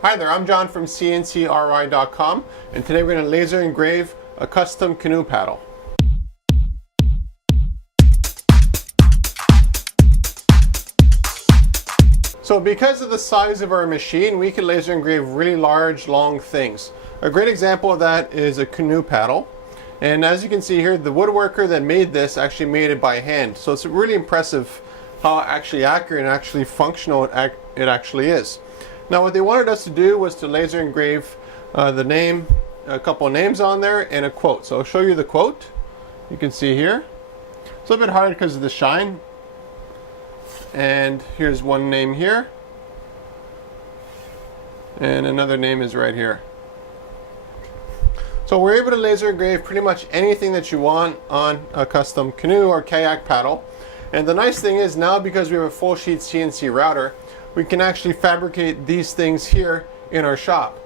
Hi there, I'm John from CNCKing.com, and today we're going to laser engrave a custom canoe paddle. So because of the size of our machine, we can laser engrave really large, long things. A great example of that is a canoe paddle. And as you can see here, the woodworker that made this actually made it by hand. So it's really impressive how actually accurate and actually functional it actually is. Now what they wanted us to do was to laser engrave the name, a couple of names on there, and a quote. So I'll show you the quote. You can see here. It's a little bit hard because of the shine. And here's one name here. And another name is right here. So we're able to laser engrave pretty much anything that you want on a custom canoe or kayak paddle. And the nice thing is now, because we have a full sheet CNC router, we can actually fabricate these things here in our shop.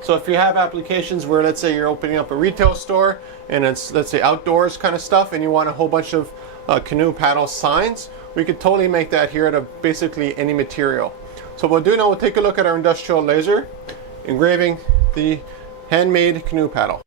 So if you have applications where, let's say you're opening up a retail store and it's, let's say, outdoors kind of stuff, and you want a whole bunch of canoe paddle signs, we could totally make that here out of basically any material. So what we'll do now, we'll take a look at our industrial laser engraving the handmade canoe paddle.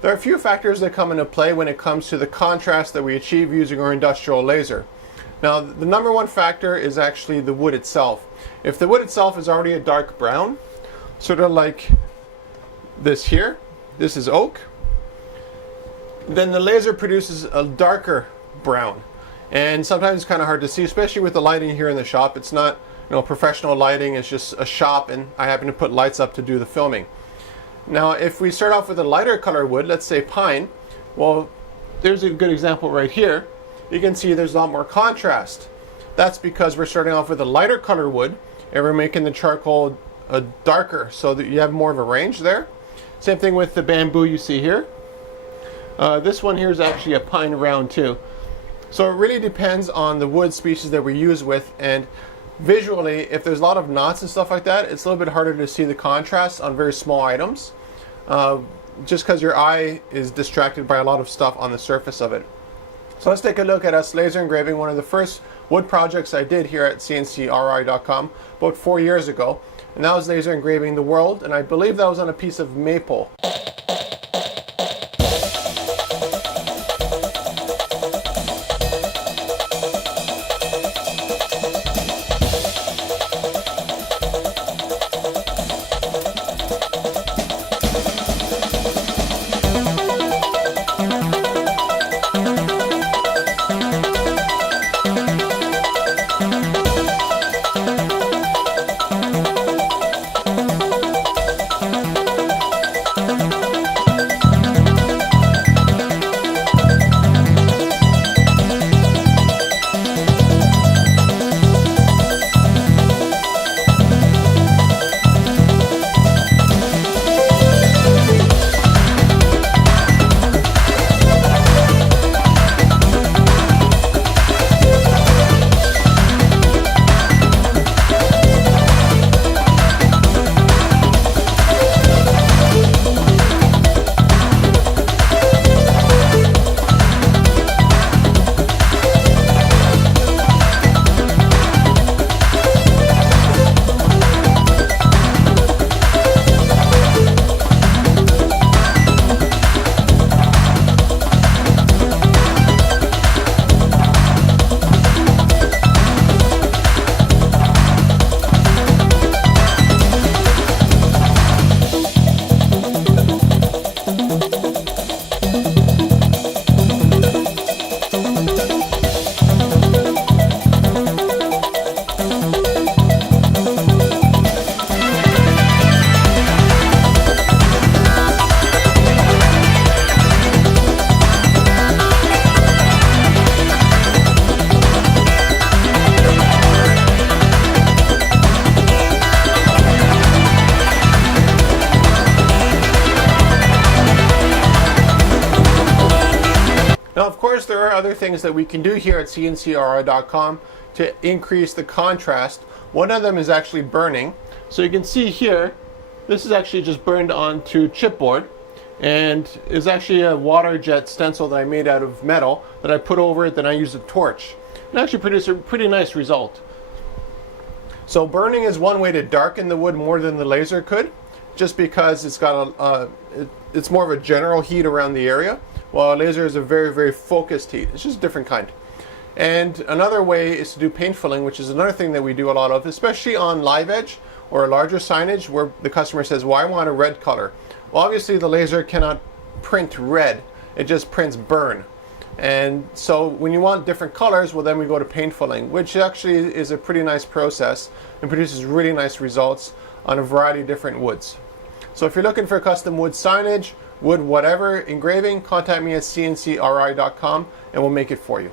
There are a few factors that come into play when it comes to the contrast that we achieve using our industrial laser. Now, the number one factor is actually the wood itself. If the wood itself is already a dark brown, sort of like this here, this is oak, then the laser produces a darker brown. And sometimes it's kind of hard to see, especially with the lighting here in the shop. It's not, professional lighting, it's just a shop, and I happen to put lights up to do the filming. Now, if we start off with a lighter color wood, let's say pine, well, there's a good example right here. You can see there's a lot more contrast. That's because we're starting off with a lighter color wood, and we're making the charcoal darker, so that you have more of a range there. Same thing with the bamboo you see here. This one here is actually a pine round too. So it really depends on the wood species that we use with, and visually, if there's a lot of knots and stuff like that, it's a little bit harder to see the contrast on very small items, just because your eye is distracted by a lot of stuff on the surface of it. So let's take a look at us laser engraving one of the first wood projects I did here at CNCKing.com about 4 years ago, and that was laser engraving the world, and I believe that was on a piece of maple. are other things that we can do here at CNCKing.com to increase the contrast. One of them is actually burning. So you can see here, this is actually just burned onto chipboard, and is actually a water jet stencil that I made out of metal that I put over it, then I used a torch. And actually produced a pretty nice result. So burning is one way to darken the wood more than the laser could, just because it's got it's more of a general heat around the area, while a laser is a very, very focused heat. It's just a different kind. And another way is to do paint filling, which is another thing that we do a lot of, especially on live edge or larger signage where the customer says, well, I want a red color. Well, obviously the laser cannot print red, it just prints burn. And so when you want different colors, well, then we go to paint filling, which actually is a pretty nice process and produces really nice results on a variety of different woods. So if you're looking for custom wood signage, wood whatever, engraving, contact me at CNCKing.com and we'll make it for you.